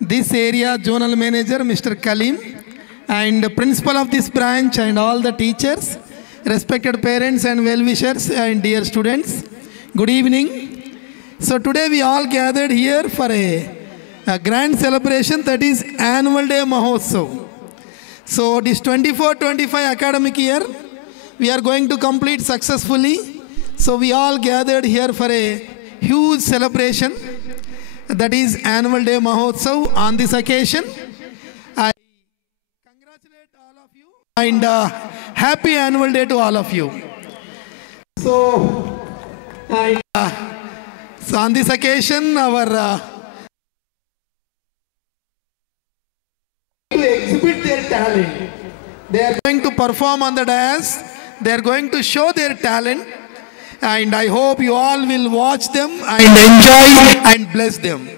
this area Zonal Manager Mr. Kalim, and principal of this branch and all the teachers, respected parents and well-wishers and dear students, good evening. So today we all gathered here for a grand celebration, that is Annual Day Mahotsav. So this 24-25 academic year we are going to complete successfully. So we all gathered here for a huge celebration, that is Annual Day Mahotsav. On this occasion, I congratulate all of you and happy Annual Day to all of you. So, so on this occasion, our to exhibit their talent. They are going to perform on the dais. They are going to show their talent. And I hope you all will watch them and enjoy and bless them.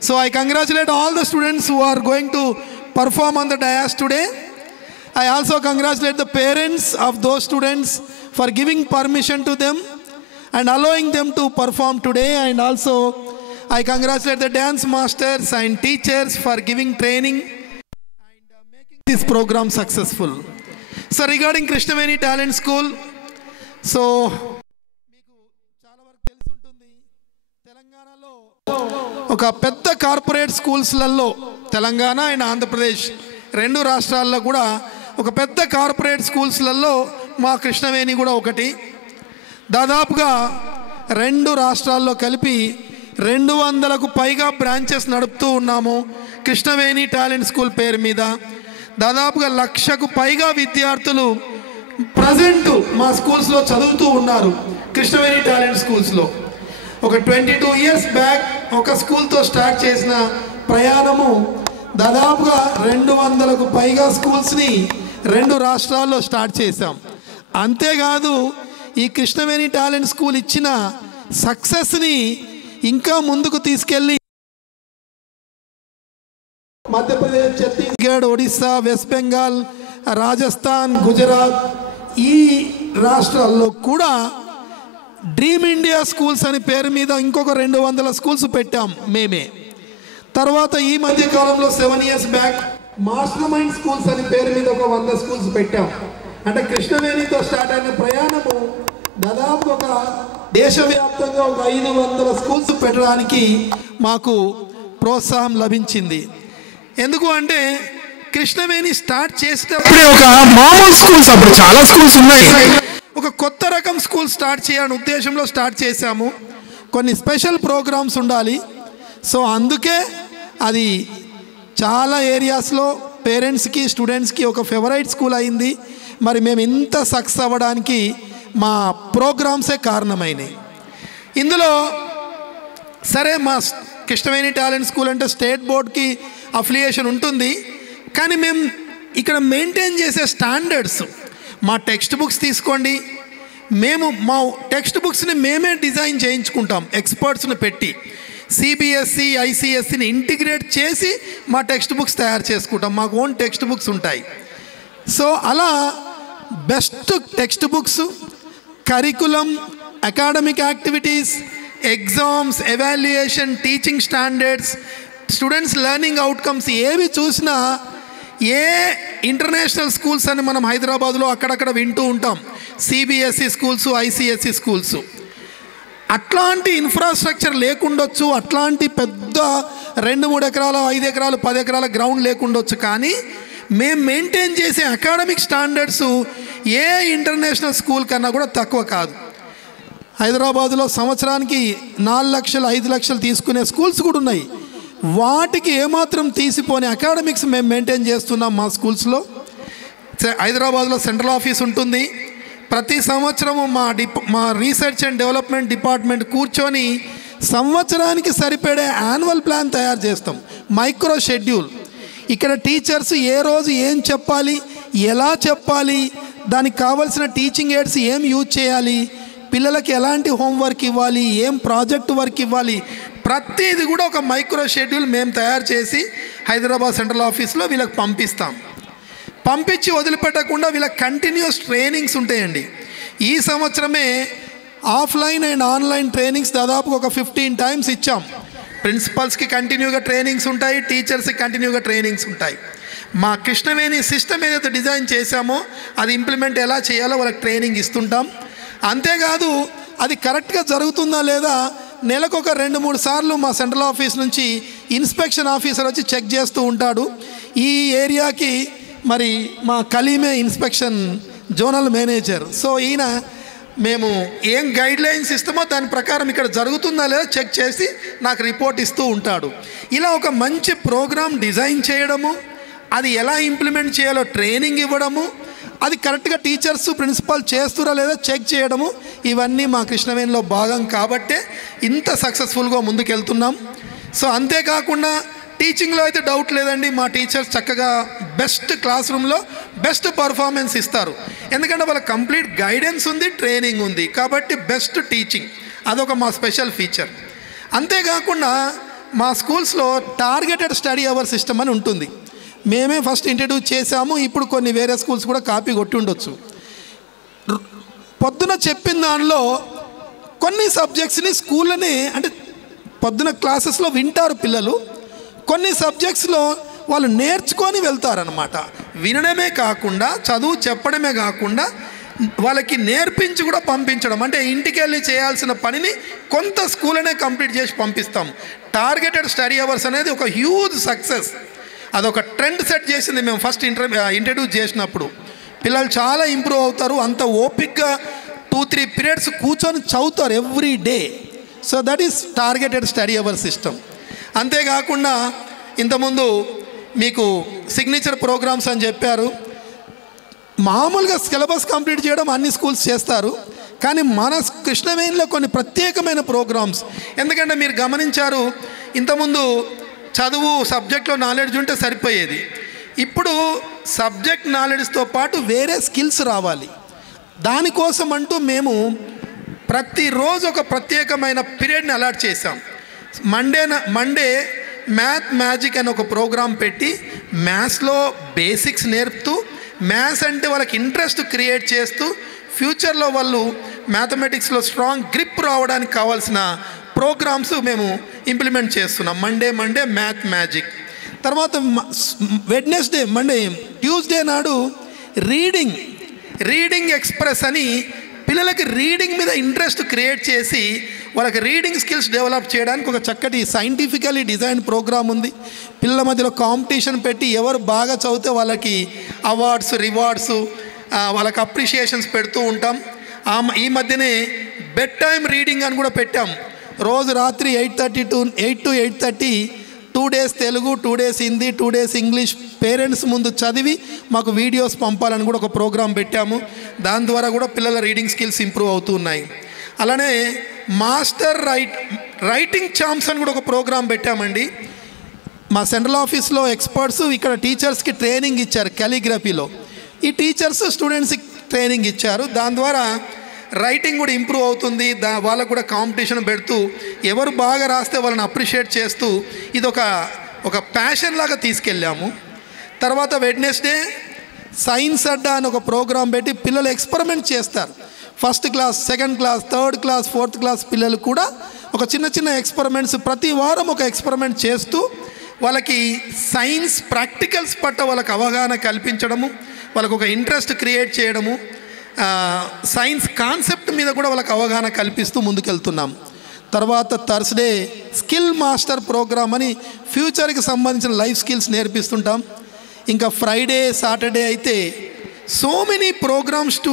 So I congratulate all the students who are going to perform on the dais today. I also congratulate the parents of those students for giving permission to them and allowing them to perform today. And also I congratulate the dance masters and teachers for giving training and making this program successful. So regarding Krishnaveni Talent School, so ఒక పెద్ద corporate స్కూల్స్లలో Telangana and Andhra Pradesh రెండు రాష్ట్రాల్లో కూడా ఒక పెద్ద corporate స్కూల్స్లలో మా కృష్ణవేణి కూడా ఒకటి. దాదాపుగా రెండు రాష్ట్రాల్లో కలిపి 200కు పైగా బ్రాంచెస్ నడుపుతూ ఉన్నాము కృష్ణవేణి టాలెంట్ స్కూల్ పేరు మీద. దాదాపుగా 1,00,000కు పైగా విద్యార్థులు ప్రజెంట్ మా స్కూల్స్లో చదువుతూ ఉన్నారు కృష్ణవేణి టాలెంట్ స్కూల్స్లో. ఒక 22 years బ్యాక్ ఒక స్కూల్తో స్టార్ట్ చేసిన ప్రయాణము దాదాపుగా 200కు పైగా స్కూల్స్ని 2 రాష్ట్రాల్లో స్టార్ట్ చేశాం. అంతేకాదు ఈ కృష్ణవేణి టాలెంట్ స్కూల్ ఇచ్చిన సక్సెస్ని ఇంకా ముందుకు తీసుకెళ్ళి మధ్యప్రదేశ్, ఛత్తీస్గఢ్, ఒడిస్సా, వెస్ట్ బెంగాల్, రాజస్థాన్, గుజరాత్ ఈ రాష్ట్రాల్లో కూడా డ్రీమ్ ఇండియా స్కూల్స్ అని పేరు మీద ఇంకొక 200 స్కూల్స్ పెట్టాం మేమే. తర్వాత ఈ మధ్య కాలంలో 7 years back master mind schools అని పేరు మీద ఒక 100 స్కూల్స్ పెట్టాం. అంటే కృష్ణవేణితో స్టార్ట్ అయిన ప్రయాణము దాదాపు ఒక దేశవ్యాప్తంగా ఒక 500 స్కూల్స్ పెట్టడానికి మాకు ప్రోత్సాహం లభించింది. ఎందుకు అంటే కృష్ణవేణి స్టార్ట్ చేసేటప్పుడే ఒక మామూలు స్కూల్స్, అప్పుడు చాలా స్కూల్స్ ఉన్నాయి, ఒక కొత్త రకం స్కూల్ స్టార్ట్ చేయాలని ఉద్దేశంలో స్టార్ట్ చేశాము. కొన్ని స్పెషల్ ప్రోగ్రామ్స్ ఉండాలి. సో అందుకే అది చాలా ఏరియాస్లో పేరెంట్స్కి స్టూడెంట్స్కి ఒక ఫేవరైట్ స్కూల్ అయింది. మరి మేము ఇంత సక్సెస్ అవ్వడానికి మా ప్రోగ్రామ్సే కారణమైనవి. ఇందులో సరే మా కృష్ణవేణి టాలెంట్ స్కూల్ అంటే స్టేట్ బోర్డ్కి అఫిలియేషన్ ఉంటుంది, కానీ మేము ఇక్కడ మెయింటైన్ చేసే స్టాండర్డ్స్, మా టెక్స్ట్ బుక్స్ తీసుకోండి, మేము మా టెక్స్ట్ బుక్స్ని మేమే డిజైన్ చేయించుకుంటాం ఎక్స్పర్ట్స్ని పెట్టి. సిబిఎస్ఈ, ఐసిఎస్సిని ఇంటిగ్రేట్ చేసి మా టెక్స్ట్ బుక్స్ తయారు చేసుకుంటాం. మాకు ఓన్ టెక్స్ట్ బుక్స్ ఉంటాయి. సో అలా best text books, curriculum, academic activities, exams, evaluation, teaching standards, students learning outcomes ఏవి చూసినా ఏ ఇంటర్నేషనల్ స్కూల్స్ అని మనం హైదరాబాద్లో అక్కడక్కడ వింటూ ఉంటాం, సిబిఎస్ఈ స్కూల్స్, ఐసిఎస్ఈ స్కూల్స్. అట్లాంటి ఇన్ఫ్రాస్ట్రక్చర్ లేకుండొచ్చు, అట్లాంటి పెద్ద 2-3 ఎకరాలు, 5 ఎకరాలు, 10 ఎకరాల గ్రౌండ్ లేకుండొచ్చు, కానీ మేము మెయింటైన్ చేసే అకాడమిక్ స్టాండర్డ్స్ ఏ ఇంటర్నేషనల్ స్కూల్ కన్నా కూడా తక్కువ కాదు. హైదరాబాదులో సంవత్సరానికి 4 లక్షలు, 5 లక్షలు తీసుకునే స్కూల్స్ కూడా ఉన్నాయి. వాటికి ఏమాత్రం తీసిపోని అకాడమిక్స్ మేము మెయింటైన్ చేస్తున్నాం మా స్కూల్స్లో. హైదరాబాద్లో సెంట్రల్ ఆఫీస్ ఉంటుంది. ప్రతి సంవత్సరము మా రీసెర్చ్ అండ్ డెవలప్మెంట్ డిపార్ట్మెంట్ కూర్చొని సంవత్సరానికి సరిపడే యాన్యువల్ ప్లాన్ తయారు చేస్తాం, మైక్రో షెడ్యూల్. ఇక్కడ టీచర్స్ ఏ రోజు ఏం చెప్పాలి, ఎలా చెప్పాలి, దానికి కావాల్సిన టీచింగ్ ఎయిడ్స్ ఏం యూజ్ చేయాలి, పిల్లలకి ఎలాంటి హోంవర్క్ ఇవ్వాలి, ఏం ప్రాజెక్ట్ వర్క్ ఇవ్వాలి, ప్రతిది కూడా ఒక మైక్రో షెడ్యూల్ మేము తయారు చేసి హైదరాబాద్ సెంట్రల్ ఆఫీస్లో వీళ్ళకి పంపిస్తాం. పంపించి వదిలిపెట్టకుండా వీళ్ళకి కంటిన్యూస్ ట్రైనింగ్స్ ఉంటాయండి. ఈ సంవత్సరమే ఆఫ్లైన్ అండ్ ఆన్లైన్ ట్రైనింగ్స్ దాదాపు ఒక 15 times ఇచ్చాం. ప్రిన్సిపల్స్కి కంటిన్యూగా ట్రైనింగ్స్ ఉంటాయి, టీచర్స్కి కంటిన్యూగా ట్రైనింగ్స్ ఉంటాయి. మా కృష్ణవేణి సిస్టమ్ ఏదైతే డిజైన్ చేశామో అది ఇంప్లిమెంట్ ఎలా చేయాలో వాళ్ళకి ట్రైనింగ్ ఇస్తుంటాం. అంతేకాదు అది కరెక్ట్గా జరుగుతుందా లేదా నెలకు ఒక 2-3 సార్లు మా సెంట్రల్ ఆఫీస్ నుంచి ఇన్స్పెక్షన్ ఆఫీసర్ వచ్చి చెక్ చేస్తూ ఉంటాడు. ఈ ఏరియాకి మరి మా కలీమే ఇన్స్పెక్షన్ జోనల్ మేనేజర్. సో ఈయన మేము ఏం గైడ్ లైన్స్ ఇస్తామో దాని ప్రకారం ఇక్కడ జరుగుతుందా లేదా చెక్ చేసి నాకు రిపోర్ట్ ఇస్తూ ఉంటాడు. ఇలా ఒక మంచి ప్రోగ్రామ్ డిజైన్ చేయడము, అది ఎలా ఇంప్లిమెంట్ చేయాలో ట్రైనింగ్ ఇవ్వడము, అది కరెక్ట్గా టీచర్స్ ప్రిన్సిపాల్ చేస్తురా లేదా చెక్ చేయడము, ఇవన్నీ మా కృష్ణవేణిలో భాగం కాబట్టే ఇంత సక్సెస్ఫుల్గా ముందుకెళ్తున్నాం. సో అంతేకాకుండా టీచింగ్లో అయితే డౌట్ లేదండి, మా టీచర్స్ చక్కగా బెస్ట్ క్లాస్ రూమ్లో బెస్ట్ పర్ఫార్మెన్స్ ఇస్తారు. ఎందుకంటే వాళ్ళకి కంప్లీట్ గైడెన్స్ ఉంది, ట్రైనింగ్ ఉంది, కాబట్టి బెస్ట్ టీచింగ్ అదొక మా స్పెషల్ ఫీచర్. అంతేకాకుండా మా స్కూల్స్లో టార్గెటెడ్ స్టడీ అవర్ సిస్టమ్ అని ఉంటుంది. మేమే ఫస్ట్ ఇంట్రడ్యూస్ చేశాము, ఇప్పుడు కొన్ని వేరే స్కూల్స్ కూడా కాపీ కొట్టి ఉండొచ్చు. పొద్దున చెప్పిన దానిలో కొన్ని సబ్జెక్ట్స్ని స్కూల్లోనే అంటే పొద్దున క్లాసెస్లో వింటారు పిల్లలు, కొన్ని సబ్జెక్ట్స్లో వాళ్ళు నేర్చుకొని వెళ్తారనమాట. వినడమే కాకుండా చదువు చెప్పడమే కాకుండా వాళ్ళకి నేర్పించి కూడా పంపించడం, అంటే ఇంటికి వెళ్ళి చేయాల్సిన పనిని కొంత స్కూల్లోనే కంప్లీట్ చేసి పంపిస్తాం. టార్గెటెడ్ స్టడీ అవర్స్ అనేది ఒక హ్యూజ్ సక్సెస్, అదొక ట్రెండ్ సెట్ చేసింది. మేము ఫస్ట్ ఇంట్రడ్యూస్ చేసినప్పుడు పిల్లలు చాలా ఇంప్రూవ్ అవుతారు. అంత ఓపిక్గా 2-3 పీరియడ్స్ కూర్చొని చదువుతారు every day. So that is targeted study hour system. అంతేకాకుండా ఇంతకుముందు మీకు సిగ్నేచర్ ప్రోగ్రామ్స్ అని చెప్పారు. మామూలుగా సిలబస్ కంప్లీట్ చేయడం అన్ని స్కూల్స్ చేస్తారు, కానీ మన కృష్ణవేణిలో కొన్ని ప్రత్యేకమైన ప్రోగ్రామ్స్. ఎందుకంటే మీరు గమనించారు, ఇంతకుముందు చదువు సబ్జెక్ట్లో నాలెడ్జ్ ఉంటే సరిపోయేది. ఇప్పుడు సబ్జెక్ట్ నాలెడ్జ్తో పాటు వేరే స్కిల్స్ రావాలి. దానికోసం అంటూ మేము ప్రతిరోజు ఒక ప్రత్యేకమైన పీరియడ్ని అలాట్ చేసాం. మండే మ్యాథ్ మ్యాజిక్ అని ఒక ప్రోగ్రాం పెట్టి మ్యాథ్స్లో బేసిక్స్ నేర్పుతూ, మ్యాథ్స్ అంటే వాళ్ళకి ఇంట్రెస్ట్ క్రియేట్ చేస్తూ, ఫ్యూచర్లో వాళ్ళు మ్యాథమెటిక్స్లో స్ట్రాంగ్ గ్రిప్ రావడానికి కావాల్సిన ప్రోగ్రామ్స్ మేము ఇంప్లిమెంట్ చేస్తున్నాం. Monday math magic. తర్వాత ట్యూస్డే నాడు రీడింగ్ ఎక్స్ప్రెస్ అని పిల్లలకి రీడింగ్ మీద ఇంట్రెస్ట్ క్రియేట్ చేసి వాళ్ళకి రీడింగ్ స్కిల్స్ డెవలప్ చేయడానికి ఒక చక్కటి సైంటిఫికలీ డిజైన్ ప్రోగ్రామ్ ఉంది. పిల్లల మధ్యలో కాంపిటీషన్ పెట్టి ఎవరు బాగా చదివితే వాళ్ళకి అవార్డ్స్, రివార్డ్స్, వాళ్ళకి అప్రిషియేషన్స్ పెడుతూ ఉంటాం. ఈ మధ్యనే బెడ్ టైమ్ రీడింగ్ అని కూడా పెట్టాం. రోజు రాత్రి 8 to 8:30 2 days Telugu, 2 days Hindi, 2 days English parents ముందు చదివి మాకు వీడియోస్ పంపాలని కూడా ఒక ప్రోగ్రాం పెట్టాము. దాని ద్వారా కూడా పిల్లల రీడింగ్ స్కిల్స్ ఇంప్రూవ్ అవుతూ ఉన్నాయి. అలానే మాస్టర్ రైటింగ్ ఛాంప్స్ అని కూడా ఒక ప్రోగ్రాం పెట్టామండి. మా సెంట్రల్ ఆఫీస్లో ఎక్స్పర్ట్స్ ఇక్కడ టీచర్స్కి ట్రైనింగ్ ఇచ్చారు కాలిగ్రఫీలో. ఈ టీచర్స్ స్టూడెంట్స్కి ట్రైనింగ్ ఇచ్చారు. దాని ద్వారా రైటింగ్ కూడా ఇంప్రూవ్ అవుతుంది. వాళ్ళకు కూడా కాంపిటీషన్ పెడుతూ ఎవరు బాగా రాస్తే వాళ్ళని అప్రిషియేట్ చేస్తూ ఇది ఒక ప్యాషన్ లాగా తీసుకెళ్ళాము. తర్వాత వెడ్నెస్డే సైన్స్ అడ్డా అని ఒక ప్రోగ్రాం పెట్టి పిల్లలు ఎక్స్పెరిమెంట్ చేస్తారు. 1st class, 2nd class, 3rd class, 4th class పిల్లలు కూడా ఒక చిన్న ఎక్స్పెరిమెంట్స్ ప్రతి వారం ఒక ఎక్స్పెరిమెంట్ చేస్తూ వాళ్ళకి సైన్స్ ప్రాక్టికల్స్ పట్ల వాళ్ళకి అవగాహన కల్పించడము, వాళ్ళకు ఒక ఇంట్రెస్ట్ క్రియేట్ చేయడము, సైన్స్ కాన్సెప్ట్ మీద కూడా వాళ్ళకి అవగాహన కల్పిస్తూ ముందుకెళ్తున్నాం. తర్వాత థర్స్డే స్కిల్ మాస్టర్ ప్రోగ్రామ్ అని ఫ్యూచర్కి సంబంధించిన లైఫ్ స్కిల్స్ నేర్పిస్తుంటాం. ఇంకా ఫ్రైడే, సాటర్డే అయితే so many programmes to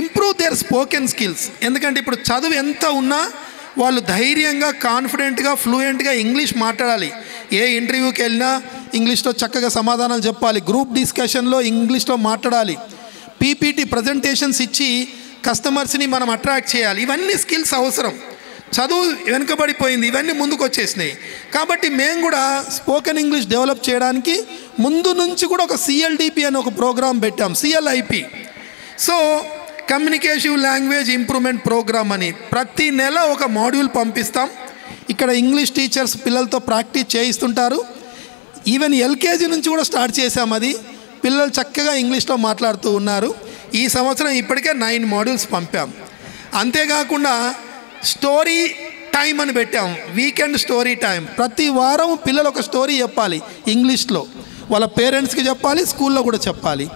improve their spoken skills. ఎందుకంటే ఇప్పుడు చదువు ఎంత ఉన్నా వాళ్ళు ధైర్యంగా, కాన్ఫిడెంట్గా, ఫ్లూయెంట్గా ఇంగ్లీష్ మాట్లాడాలి. ఏ ఇంటర్వ్యూకి వెళ్ళినా ఇంగ్లీష్లో చక్కగా సమాధానాలు చెప్పాలి. గ్రూప్ డిస్కషన్లో ఇంగ్లీష్లో మాట్లాడాలి. పీపీటీ ప్రజెంటేషన్స్ ఇచ్చి కస్టమర్స్ని మనం అట్రాక్ట్ చేయాలి. ఇవన్నీ స్కిల్స్ అవసరం. చదువు వెనుకబడిపోయింది, ఇవన్నీ ముందుకు వచ్చేసినాయి. కాబట్టి మేము కూడా స్పోకెన్ ఇంగ్లీష్ డెవలప్ చేయడానికి ముందు నుంచి కూడా ఒక CLDP అని ఒక ప్రోగ్రాం పెట్టాం, CLIP. So communicative language improvement program అని ప్రతి నెల ఒక మాడ్యూల్ పంపిస్తాం. ఇక్కడ ఇంగ్లీష్ టీచర్స్ పిల్లలతో ప్రాక్టీస్ చేయిస్తుంటారు. ఈవెన్ LKG నుంచి కూడా స్టార్ట్ చేశాం. అది పిల్లలు చక్కగా ఇంగ్లీష్లో మాట్లాడుతూ ఉన్నారు. ఈ సంవత్సరం ఇప్పటికే 9 మాడ్యూల్స్ పంపాం. అంతేకాకుండా స్టోరీ టైం అని పెట్టాం, వీకెండ్ స్టోరీ టైం. ప్రతి వారం పిల్లలు ఒక స్టోరీ చెప్పాలి ఇంగ్లీష్లో, వాళ్ళ పేరెంట్స్కి చెప్పాలి, స్కూల్లో కూడా చెప్పాలి.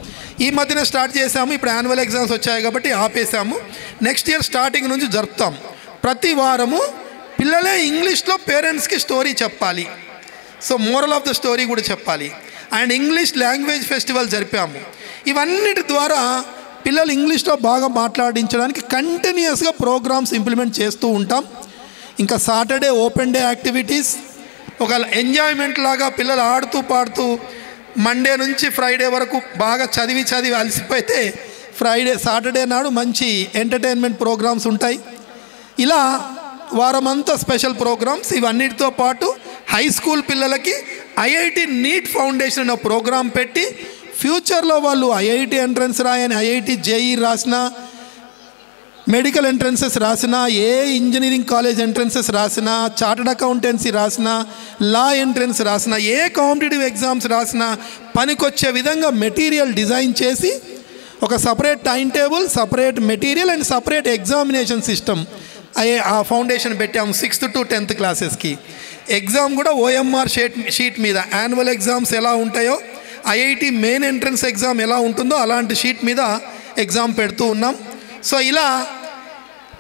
ఈ మధ్యన స్టార్ట్ చేసాము, ఇప్పుడు యాన్యువల్ ఎగ్జామ్స్ వచ్చాయి కాబట్టి ఆపేసాము. నెక్స్ట్ ఇయర్ స్టార్టింగ్ నుంచి జరుపుతాం. ప్రతి వారము పిల్లలే ఇంగ్లీష్లో పేరెంట్స్కి స్టోరీ చెప్పాలి. So moral of the story కూడా చెప్పాలి. అండ్ ఇంగ్లీష్ లాంగ్వేజ్ ఫెస్టివల్ జరిపాము. ఇవన్నిటి ద్వారా పిల్లలు ఇంగ్లీష్లో బాగా మాట్లాడించడానికి కంటిన్యూస్గా ప్రోగ్రామ్స్ ఇంప్లిమెంట్ చేస్తూ ఉంటాం. ఇంకా సాటర్డే ఓపెన్ డే యాక్టివిటీస్, ఒక ఎంజాయ్మెంట్ లాగా పిల్లలు ఆడుతూ పాడుతూ మండే నుంచి ఫ్రైడే వరకు బాగా చదివి అలసిపోతే సాటర్డే నాడు మంచి ఎంటర్టైన్మెంట్ ప్రోగ్రామ్స్ ఉంటాయి. ఇలా వారమంతా స్పెషల్ ప్రోగ్రామ్స్. ఇవన్నిటితో పాటు హై స్కూల్ పిల్లలకి ఐఐటి నీట్ ఫౌండేషన్ అనే ప్రోగ్రాం పెట్టి ఫ్యూచర్లో వాళ్ళు ఐఐటి ఎంట్రన్స్ రాయని, ఐఐటి జేఈ రాసిన, మెడికల్ ఎంట్రన్సెస్ రాసిన, ఏ ఇంజనీరింగ్ కాలేజ్ ఎంట్రన్సెస్ రాసిన, చార్టర్డ్ అకౌంటెన్సీ రాసిన, లా ఎంట్రన్స్ రాసిన, ఏ కాంపిటేటివ్ ఎగ్జామ్స్ రాసినా పనికొచ్చే విధంగా మెటీరియల్ డిజైన్ చేసి ఒక separate time table, separate material and separate examination system ఆ ఫౌండేషన్ పెట్టాము 6th to 10th క్లాసెస్కి. ఎగ్జామ్ కూడా ఓఎంఆర్ షీట్ మీద యాన్యువల్ ఎగ్జామ్స్ ఎలా ఉంటాయో, ఐఐటి మెయిన్ ఎంట్రన్స్ ఎగ్జామ్ ఎలా ఉంటుందో అలాంటి షీట్ మీద ఎగ్జామ్ పెడుతూ ఉన్నాం. సో ఇలా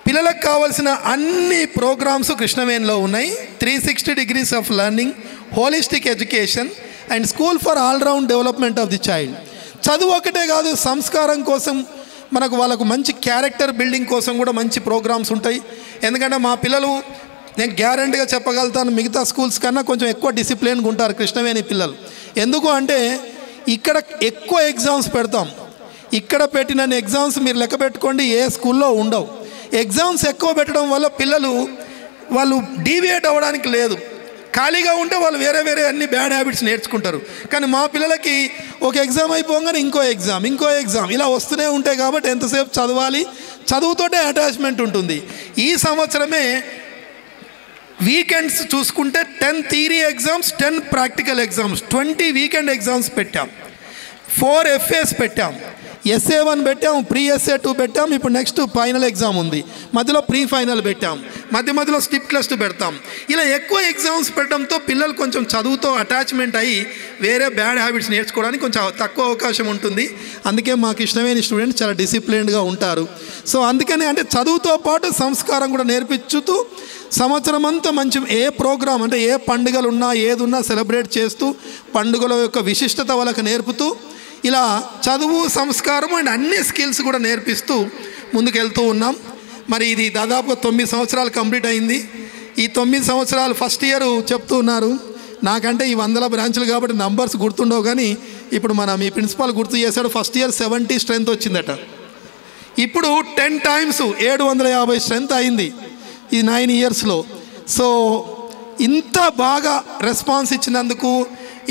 పిల్లలకు కావాల్సిన అన్ని ప్రోగ్రామ్స్ కృష్ణవేణిలో ఉన్నాయి. 360 degrees of learning, holistic education and school for all round development of the child. చదువు ఒకటే కాదు, సంస్కారం కోసం వాళ్ళకు మంచి క్యారెక్టర్ బిల్డింగ్ కోసం కూడా మంచి ప్రోగ్రామ్స్ ఉంటాయి. ఎందుకంటే మా పిల్లలు, నేను గ్యారంటీగా చెప్పగలుగుతాను, మిగతా స్కూల్స్ కన్నా కొంచెం ఎక్కువ డిసిప్లిన్గా ఉంటారు కృష్ణవేణి పిల్లలు. ఎందుకు అంటే ఇక్కడ ఎక్కువ ఎగ్జామ్స్ పెడతాం. ఇక్కడ పెట్టిన ఎగ్జామ్స్ మీరు లెక్క పెట్టుకోండి, ఏ స్కూల్లో ఉండవు. ఎగ్జామ్స్ ఎక్కువ పెట్టడం వల్ల వాళ్ళు డీవియేట్ అవ్వడానికి లేదు. ఖాళీగా ఉంటే వాళ్ళు వేరే అన్ని బ్యాడ్ హ్యాబిట్స్ నేర్చుకుంటారు. కానీ మా పిల్లలకి ఒక ఎగ్జామ్ అయిపోగానే ఇంకో ఎగ్జామ్ ఇలా వస్తూనే ఉంటాయి. కాబట్టి ఎంతసేపు చదవాలి, చదువుతోటే అటాచ్మెంట్ ఉంటుంది. ఈ సంవత్సరమే వీకెండ్స్ చూసుకుంటే 10 theory exams, 10 practical exams, 20 weekend exams పెట్టాం. 4 FAs పెట్టాం, SA1 పెట్టాం, ప్రీ SA2 పెట్టాం. ఇప్పుడు నెక్స్ట్ ఫైనల్ ఎగ్జామ్ ఉంది, మధ్యలో ప్రీ ఫైనల్ పెట్టాం, మధ్యలో స్టిప్ టెస్ట్ పెడతాం. ఇలా ఎక్కువ ఎగ్జామ్స్ పెట్టడంతో పిల్లలు కొంచెం చదువుతో అటాచ్మెంట్ అయ్యి వేరే బ్యాడ్ హ్యాబిట్స్ నేర్చుకోవడానికి కొంచెం తక్కువ అవకాశం ఉంటుంది. అందుకే మా కృష్ణవేణి స్టూడెంట్స్ చాలా డిసిప్లిన్డ్గా ఉంటారు. సో అందుకని అంటే చదువుతో పాటు సంస్కారం కూడా నేర్పించుతూ సంవత్సరం అంతా మంచి ఏ ప్రోగ్రాం అంటే ఏ పండుగలు ఉన్నా ఏదున్నా సెలబ్రేట్ చేస్తూ పండుగల యొక్క విశిష్టత వాళ్ళకి నేర్పుతూ ఇలా చదువు, సంస్కారం అండ్ అన్ని స్కిల్స్ కూడా నేర్పిస్తూ ముందుకెళ్తూ ఉన్నాం. మరి ఇది దాదాపుగా 9 సంవత్సరాలు కంప్లీట్ అయింది. ఈ 9 సంవత్సరాలు ఫస్ట్ ఇయర్ చెప్తూ ఉన్నారు. నాకంటే ఈ 100 బ్రాంచులు కాబట్టి నంబర్స్ గుర్తుండవు, కానీ ఇప్పుడు మీ ప్రిన్సిపాల్ గుర్తు చేశాడు. ఫస్ట్ ఇయర్ 70 స్ట్రెంత్ వచ్చిందట. ఇప్పుడు 10 times 750 స్ట్రెంత్ అయింది ఈ 9 yearsలో. సో ఇంత బాగా రెస్పాన్స్ ఇచ్చినందుకు,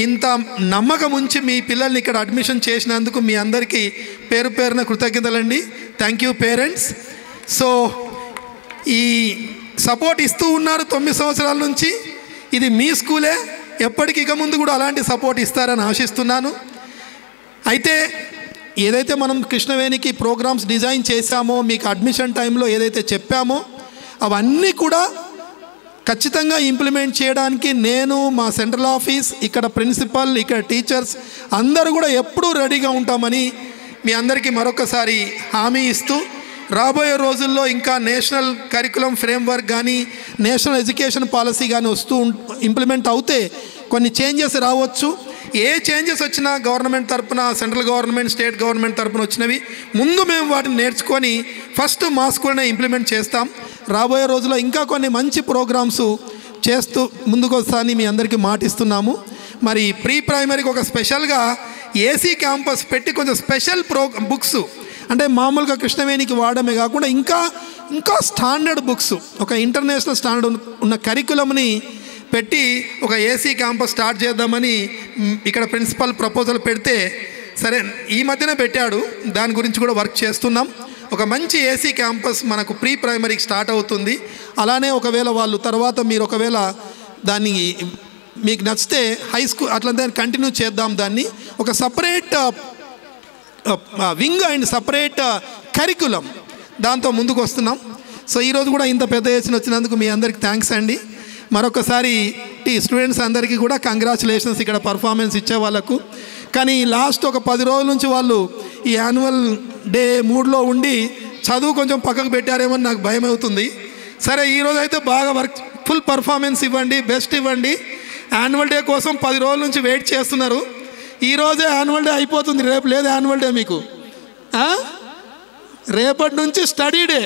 ఇంత నమ్మకం ఉంచి మీ పిల్లల్ని ఇక్కడ అడ్మిషన్ చేసినందుకు మీ అందరికీ పేరు పేరున కృతజ్ఞతలండి. Thank you parents. సో ఈ సపోర్ట్ ఇస్తూ ఉన్నారు 9 సంవత్సరాల నుంచి. ఇది మీ స్కూలే, ఎప్పటికీ ఇక ముందు కూడా అలాంటి సపోర్ట్ ఇస్తారని ఆశిస్తున్నాను. అయితే ఏదైతే మనం కృష్ణవేణికి ప్రోగ్రామ్స్ డిజైన్ చేశామో, మీకు అడ్మిషన్ టైంలో ఏదైతే చెప్పామో అవన్నీ కూడా ఖచ్చితంగా ఇంప్లిమెంట్ చేయడానికి నేను, మా సెంట్రల్ ఆఫీస్, ఇక్కడ ప్రిన్సిపల్, ఇక్కడ టీచర్స్ అందరూ కూడా ఎప్పుడూ రెడీగా ఉంటామని మీ అందరికీ మరొకసారి హామీ ఇస్తూ, రాబోయే రోజుల్లో ఇంకా నేషనల్ కరికులం ఫ్రేమ్వర్క్ కానీ నేషనల్ ఎడ్యుకేషన్ పాలసీ కానీ ఇంప్లిమెంట్ అవుతే కొన్ని చేంజెస్ రావచ్చు. ఏ చేంజెస్ వచ్చినా గవర్నమెంట్ తరపున, సెంట్రల్ గవర్నమెంట్, స్టేట్ గవర్నమెంట్ తరపున వచ్చినవి ముందు మేము వాటిని నేర్చుకొని ఫస్ట్ మా స్కూల్నే ఇంప్లిమెంట్ చేస్తాం. రాబోయే రోజుల్లో ఇంకా కొన్ని మంచి ప్రోగ్రామ్స్ చేస్తూ ముందుకు వస్తానని మీ అందరికీ మాటిస్తున్నాము. మరి ప్రీ ప్రైమరీకి ఒక స్పెషల్గా ఏసీ క్యాంపస్ పెట్టి కొంచెం స్పెషల్ బుక్స్ అంటే మామూలుగా కృష్ణవేణికి వాడమే కాకుండా ఇంకా స్టాండర్డ్ బుక్స్, ఒక ఇంటర్నేషనల్ స్టాండర్డ్ ఉన్న కరికులంని పెట్టి ఒక ఏసీ క్యాంపస్ స్టార్ట్ చేద్దామని ఇక్కడ ప్రిన్సిపల్ ప్రపోజల్ పెడితే, సరే ఈ మధ్యన పెట్టాడు, దాని గురించి కూడా వర్క్ చేస్తున్నాం. ఒక మంచి ఏసీ క్యాంపస్ మనకు ప్రీ ప్రైమరీకి స్టార్ట్ అవుతుంది. అలానే ఒకవేళ వాళ్ళు తర్వాత మీరు ఒకవేళ దాన్ని మీకు నచ్చితే హై స్కూల్ అట్లా దాన్ని కంటిన్యూ చేద్దాం. దాన్ని ఒక separate wing and separate curriculum దాంతో ముందుకు వస్తున్నాం. సో ఈరోజు కూడా ఇంత పెద్ద ఎత్తున వచ్చినందుకు మీ అందరికి థ్యాంక్స్ అండి. మరొకసారి ఈ స్టూడెంట్స్ అందరికీ కూడా కంగ్రాచులేషన్స్ ఇక్కడ పర్ఫార్మెన్స్ ఇచ్చే వాళ్ళకు. కానీ లాస్ట్ ఒక 10 రోజుల నుంచి వాళ్ళు ఈ యాన్యువల్ డే మూడ్లో ఉండి చదువు కొంచెం పక్కకు పెట్టారేమో నాకు భయం అవుతుంది. సరే, ఈరోజు అయితే బాగా ఫుల్ పర్ఫార్మెన్స్ ఇవ్వండి, బెస్ట్ ఇవ్వండి. యాన్యువల్ డే కోసం 10 రోజుల నుంచి వెయిట్ చేస్తున్నారు. ఈరోజే యాన్యువల్ డే అయిపోతుంది, రేపు లేదు యాన్యువల్ డే మీకు. రేపటి నుంచి study day,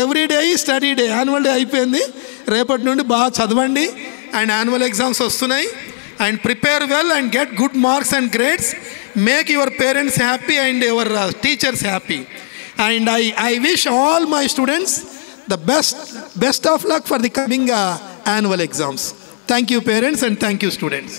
every day study day. Annual day అయిపోయింది, రేపటి నుండి బాగా చదవండి. అండ్ యాన్యువల్ ఎగ్జామ్స్ వస్తున్నాయి. And prepare well and get good marks and grades. Make your parents happy and your teachers happy. And I wish all my students the best of luck for the coming annual exams. Thank you parents and thank you students.